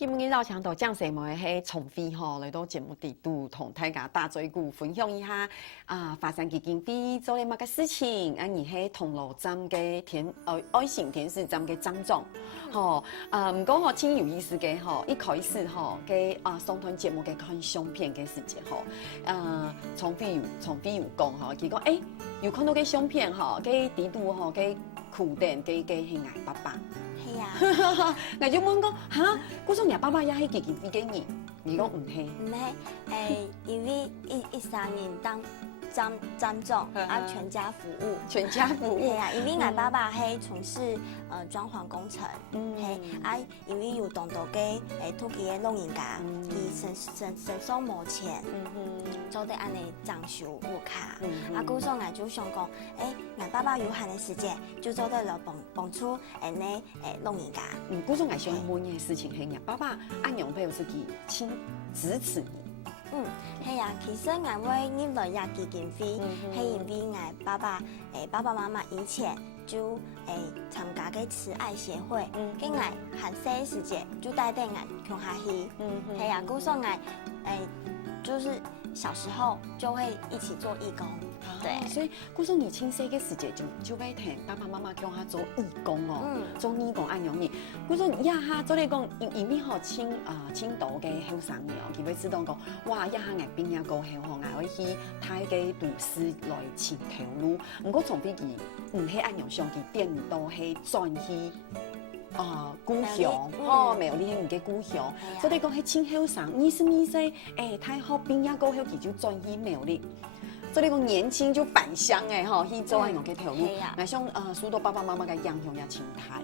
今日绕墙头讲什么？係從飛吼來到節目地度同大家大嘴鼓分享一下華山基金會做了乜嘅事情，而係銅鑼站嘅愛心天使站嘅張總，吼唔過吼挺有意思嘅吼，一開始吼嘅上台節目嘅看相片嘅時節吼，從飛有講吼，佢講有看到嘅相片吼，嘅地度吼嘅苦點嘅係捱爸爸。係啊，我就問講嚇，嗰種爸爸也係基金會嘅人，你講唔係？唔係，因為13年當站總全家服務，全家服務。係啊，因為我爸爸係從事裝潢工程，係因為有當到嘅土地嘅老人家，佢身上冇錢，做得安尼裝修屋卡，嗰時候我就想講，我爸爸有閒嘅時間，就做得了幫助安尼老人家。嗰種我想問嘅事情係，爸爸按樣譬如是佢親支持你。係啊，其實我會入來也基金會，係因為我爸爸媽媽以前就參加嘅慈愛協會，跟我閒暇時間就帶我去下去，係啊，嗰時候我就是小時候就會一起做義工，對，所以嗰時候你親細嘅時節就會聽爸爸媽媽叫他做義工哦，做義工按樣嘢。嗰時候一下做嚟講，因為好青島嘅後生嘅哦，佢會知道講，哇一下我邊一個後吼，我會去睇嘅都市來前頭路。唔過從飛機唔係按樣上佢變到係轉去。故鄉苗栗係唔嘅故鄉，所以講係青後生，20太好邊一個後期就轉去苗栗。所以講年輕就返鄉去做按樣嘅條路，我想許多爸爸媽媽嘅影響也青苔，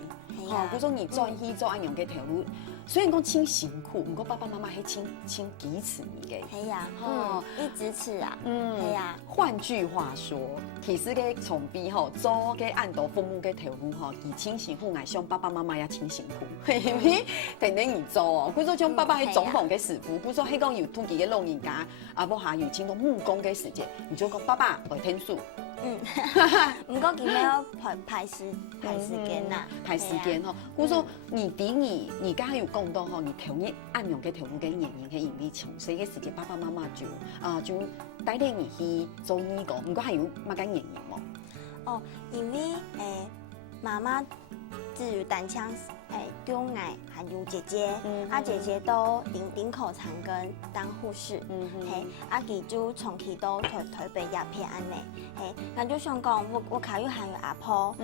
嗰種你轉去做按樣嘅條路，雖然講挺辛苦，不過爸爸媽媽係挺支持你嘅。係啊，一支持啊，係啊。換句話說，其實嘅從邊做嘅按到父母嘅條路佢挺辛苦，我想爸爸媽媽也挺辛苦，因為等等你做哦，佢說將爸爸係總統嘅師傅，佢說係講有土地嘅老人家，不下有請到木工嘅時節，你就講爸爸來聽書。唔過佢要排時間呐，排時間吼。我說你家有講到吼，你條日按樣嘅條路嘅原因係因為從細嘅時節，爸爸媽媽就帶領你去做義工，唔過係有乜嘅原因冇？哦，因為媽媽自單槍丟我還有姐姐，姐姐都領口長庚當護士，佢就從佢到台北也偏安尼，我就想講，我考慮還有阿婆，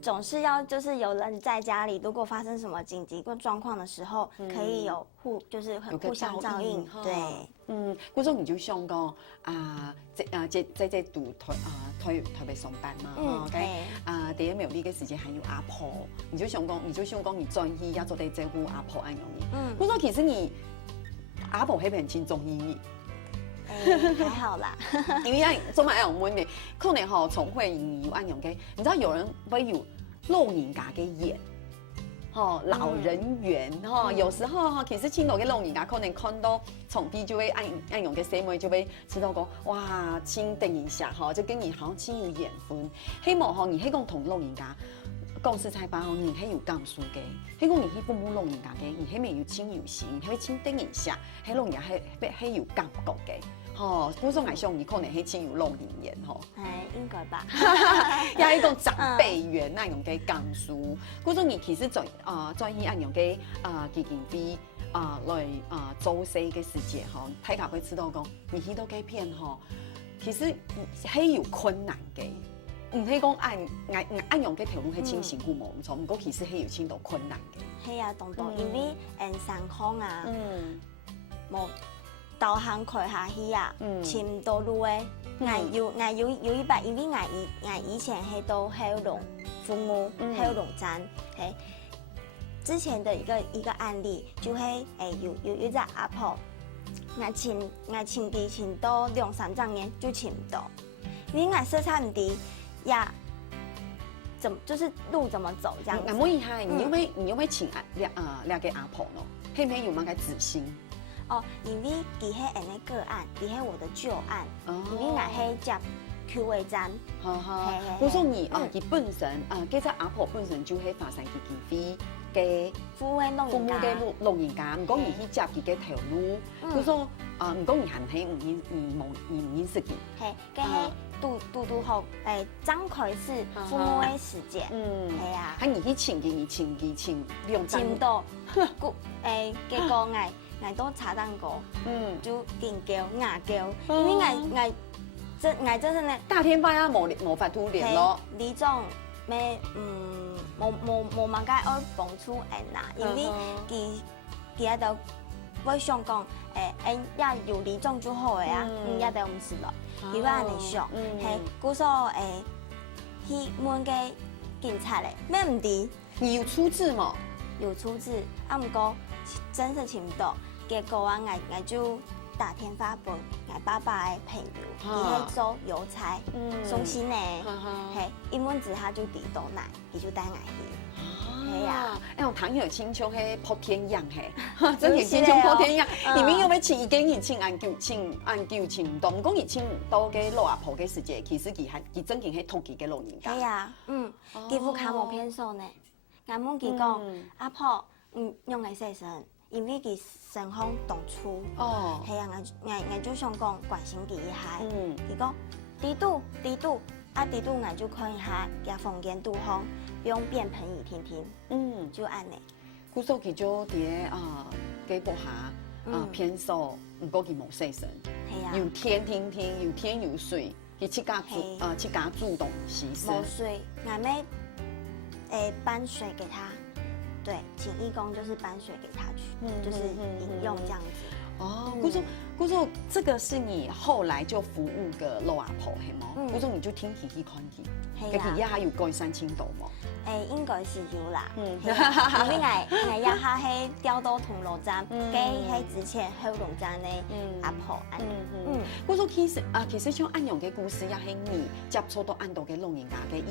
總是要就是有人在家裡，如果發生什麼緊急狀況的時候，可以有就是很互相照應，對。嗰種你就想講在讀台北上班嘛，第一苗呢嘅時間還有阿婆，你就想講你專一要做啲照顧阿婆按樣嘢。嗰種其實你阿婆係咪挺中意你？還好啦，因為做埋按樣問嘅，可能吼從會有按樣嘅，你知道有人會有老人家嘅眼。老人緣有時候其實青島嘅老人家可能看到從地就會按樣嘅細妹就會知道講，哇，親等一下就跟你好像親有緣分。希望你係講同老人家講實在話你係有感受嘅，係講你係父母老人家嘅，你係咪有親有心，你係親等一下，係老人家係有感覺嘅。嗰種嚟講，你可能係親有老人緣應該吧。也係一種長輩緣那樣嘅感受。嗰種你其實在於按樣嘅基金會來做事嘅時節大家會知道講，你去到嗰片其實係有困難嘅。唔係講按樣嘅條路係清辛苦冇唔錯，不過其實係有清到困難嘅。係啊，當因為上空啊，冇。導航開下去啊，尋唔到路誒。我有一擺，因為我以前係到黑龍服務黑龍站，之前的一個案例就係有一隻阿婆，我尋地尋到2-3年就尋唔到，因為我色差唔低呀，就是路怎麼走這樣。我問一下，你有冇請兩個阿婆咯？係咪有乜嘅自信？因為佢係人嘅個案，佢係我的舊案，因為我係接 QA 站。我說你佢本身，嗰隻阿婆本身就係華山基金會嘅父母嘅老人家，唔講伊去接佢嘅頭路，佢說唔講伊閒氣，唔認識佢。係，嘅係拄好張開始父母嘅時間，係啊。喺伊去請佢兩張。請到，結果我都查單過，就電叫牙叫，因為我真係大天爸也冇法度聯絡。呢種咩冇乜解愛幫助人啦，因為佢喺度會想講也有呢種就好嘅啊，也就唔是咯，佢話你想係故所去問嘅警察咧，咩唔啲？你有出字冇？有出字，唔過真係請唔到，結果我就打電話俾我爸爸嘅朋友，佢係做郵差，送信呢，係一問之下就遞到來，佢就帶我去，係啊，我唐有青丘係破天樣係，真係青丘破天樣，裡面有咩請已經請按叫請唔到，唔講伊請唔到嘅老阿婆嘅時節，其實佢真係托佢嘅老人家。係啊，幾乎卡冇偏數呢，我問佢講阿婆，用嚟寫信。因為佢身康動粗，係啊，我就想講關心佢一下。佢講地度，我就看一下佢房間度方，用便盆椅聽聽，就按呢。古時候佢就啲幾部下偏數，唔過佢冇細神，有天聽聽，有天有水，佢自家主動犧牲。冇水，我咪搬水給他。對，請義工就是搬水給他去，就是飲用這樣子。姑說這個是你後來就服務嘅老阿婆係冇？姑說你就聽佢去看佢，跟佢一下有改善程度冇？應該是有啦。因為我一下係調到銅鑼站，跟喺之前後龍站嘅阿婆。姑說其實像安陽嘅故事也係你接觸到安度嘅老人家嘅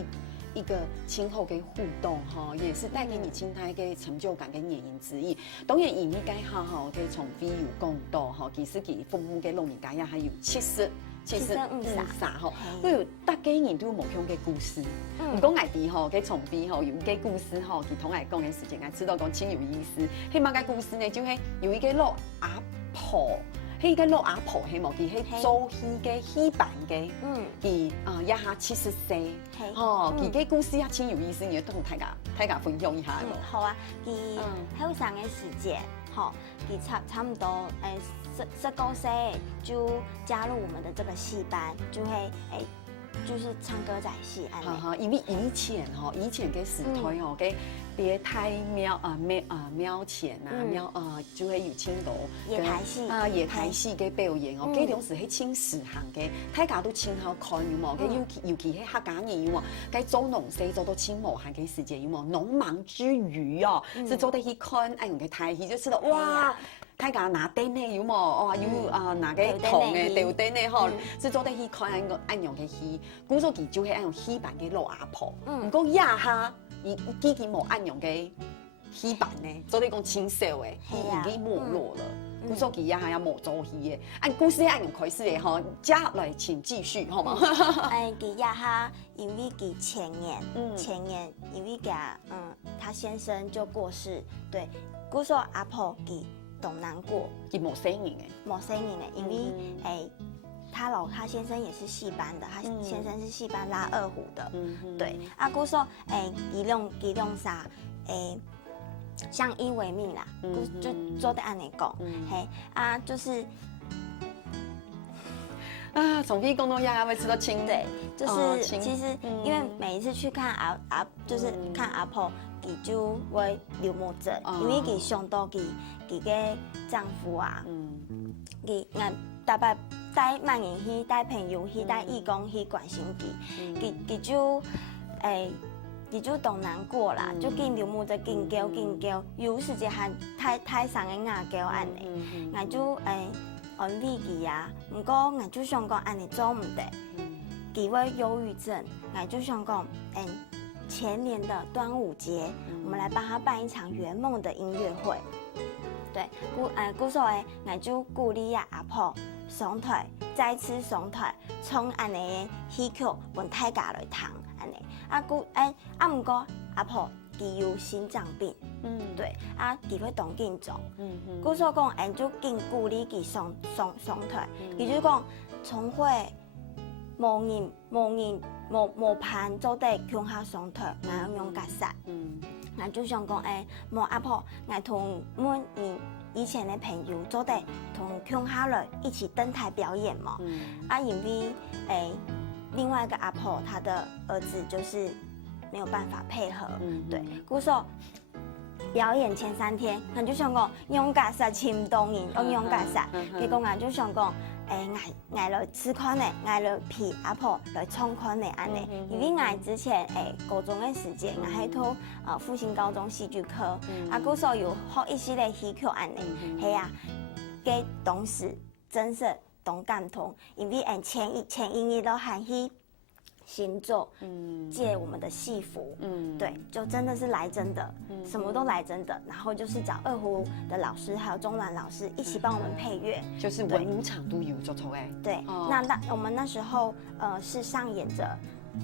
一個親後嘅互動哈，也是帶給你親大嘅成就感嘅原因之一。當然，以你介下哈，佢從飛有講到哈，其實佢父母嘅老人家也係有75歲哈。不如大家人都有無樣嘅故事。唔講外地哈，佢從飛哈有啲故事哈，佢同我講嘅事情，我知道講真有意思。起碼個故事呢，就係有一個老阿婆。迄個老阿婆係冇，佢係做戲嘅戲班嘅，佢一下70歲，吼，佢嘅故事也真有意思，你都同大家分享一下咯。好啊，佢後生嘅時節，吼，佢差唔多19歲就加入我們的這個戲班，就係就是唱歌仔戲。因為以前嘅時代吼嘅。別太廟前就係有青島野台戲嘅表演哦，嗰種是喺青時行嘅，大家都真好看有冇？尤其喺客家人有冇？該做農事做到青無限嘅時節有冇？農忙之餘哦，是做得去看哎用嘅台戲，就知道哇！大家拿燈呢有冇？哇有拿個銅嘅吊燈呢嗬，是做得去看按用嘅戲，古早期就係按用戲班嘅老阿婆，唔講一下。伊幾件冇按用嘅戲班呢，做啲講清少嘅，已經沒落了。古早期也係有冇做戲嘅，按故事按用開始嘅嗬，接來請繼續好嗎？佢也係因為佢前年因為他先生就過世，對，古說阿婆佢都難過，佢冇聲音嘅，因為他先生也是戲班的，他先生是戲班拉二胡的，對。阿姑說，佢用啥，相依為命啦，就做得按你講，就是從邊講到呀，會知道清對，就是其實因為每一次去看就是看阿婆，佢就會流目症，因為佢想到佢嘅丈夫啊，佢大伯。帶萬人去，帶朋友去，帶義工去關心佢就都難過啦，就見流目就見叫，有時就係太上嘅牙叫安尼，我就安慰佢啊，唔過我就想講安尼做唔得，佢會憂鬱症，我就想講前年的端午節，我們來幫他辦一場圓夢的音樂會，對，故所我就鼓勵啊阿婆。上台，再次上台，從安尼戲曲本大家來談安尼。唔過阿婆佢有心脏病，对，啊，佢會當緊做，故所講，俺就緊鼓勵佢上台，佢就講從會無盼做得向下上台，俺用架實，俺就想講冇阿婆，俺同阮以前的朋友做得同向下來一起登台表演嘛，因為另外一個阿婆，她的兒子就是沒有辦法配合，對，故說表演前3天，我就想講用架實簽動員，用架實，結果我就想講，我來試看呢，我來陪阿婆來唱看呢安尼，因為我之前高中的時間，我喺讀復興高中戲劇科，故所有學一系列戲曲安尼，係啊，給當時真是同感動，因為前一年都還去新做借我們的戲服，對，就真的是來真的，什麼都來真的，然後就是找二胡的老師，還有中阮老師一起幫我們配樂，就是文武場都有做出來。對，那我們那時候是上演着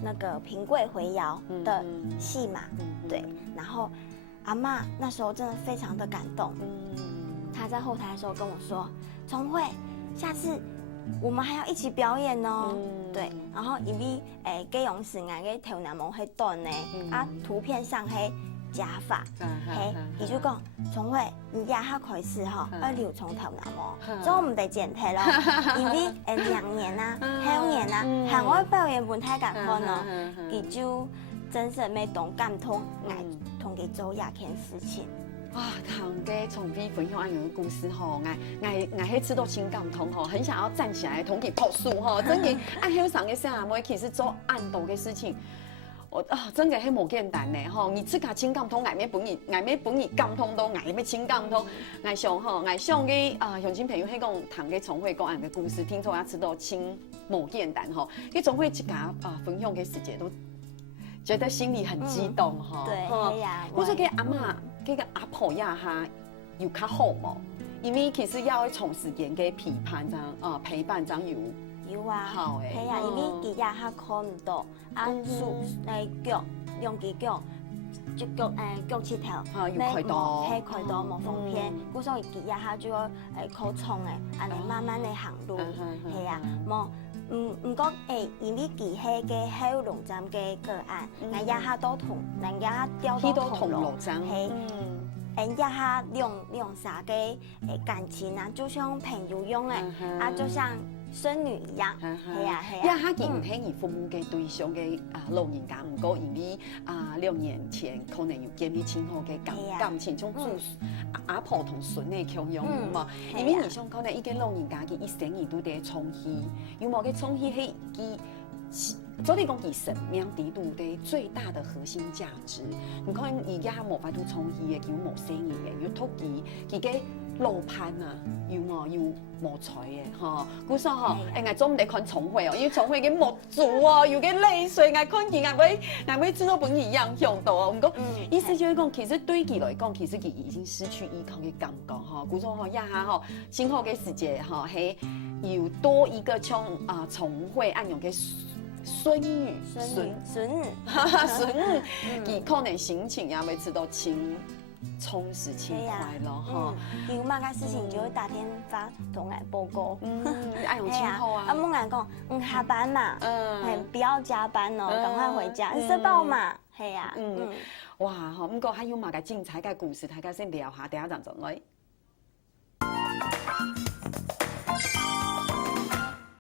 那個平貴回窯的戲碼，對，然後阿嬤那時候真的非常的感動，她在後台的時候跟我說，崇慧，下次我們還要一起表演哦。對，然後因為基隆是俺個頭南毛迄段呢，圖片上係假髮，伊就講崇慧，你也下開始吼，要留從頭南毛，所以我唔得剪頭咯，因為2年啊、3年啊，喊我表演唔太敢看咯，伊就真是沒懂感通，愛同佢做一件事情。哇，堂嘅從飛分享安樣嘅故事吼，我喺知道情感通吼，很想要站起來同佢朴樹吼，真嘅按香上嘅聲啊，每其實做暗道嘅事情，真嘅係無簡單嘅吼。你自家情感通，愛要本你感通都愛要情感通，愛想嘅鄉親朋友喺講堂嘅崇慧講安嘅故事，聽出也知道情無簡單吼。佢總會一家分享嘅時節都覺得心裡很激動吼。對，係啊。我說嘅阿嬤。這個阿婆也哈有較好冇，因為其實要從時間嘅陪伴上，陪伴上有啊，好誒，係啊，因為佢也較看唔到，腳用佢腳趾頭，要開刀，係開刀冇縫片，故所以佢也較就靠衝誒，安尼慢慢嚟行路，係啊，冇。唔過因為佢係嘅後龍站嘅個案，人家下都同人家掉到同路站，係，人家下兩啥嘅感情啊，就像朋友樣就像孫女一樣，係啊。呀，佢唔係佢父母嘅對象嘅老人家，唔過因為2年前可能有建立親好嘅感情，種阿婆同孫嘅強養嘛。因為你想講咧，依個老人家佢一生都得創戲，有冇嘅創戲係佢，所以講佢生命地度嘅最大的核心價值。你看而家無法度創戲嘅，佢冇生意嘅，要托佢嘅路盤啊，又無才嘅，故所我總唔得看崇慧哦，因為崇慧嘅木足哦，又嘅淚水，我看佢我會知道本一樣響到哦。唔過意思就係講，其實對佢來講，其實佢已經失去依靠嘅感覺故所一下今後嘅時節係要多一個像崇慧安樣嘅孫女，佢可能心情也會知道充實輕快咯，有乜嘅事情就會打電話同人報告。愛用親好啊。冇人講，下班嘛，不要加班咯，趕快回家，食飽嘛，係啊。哇，唔過還有乜嘅精彩嘅故事，大家先聊下，等下陣再來。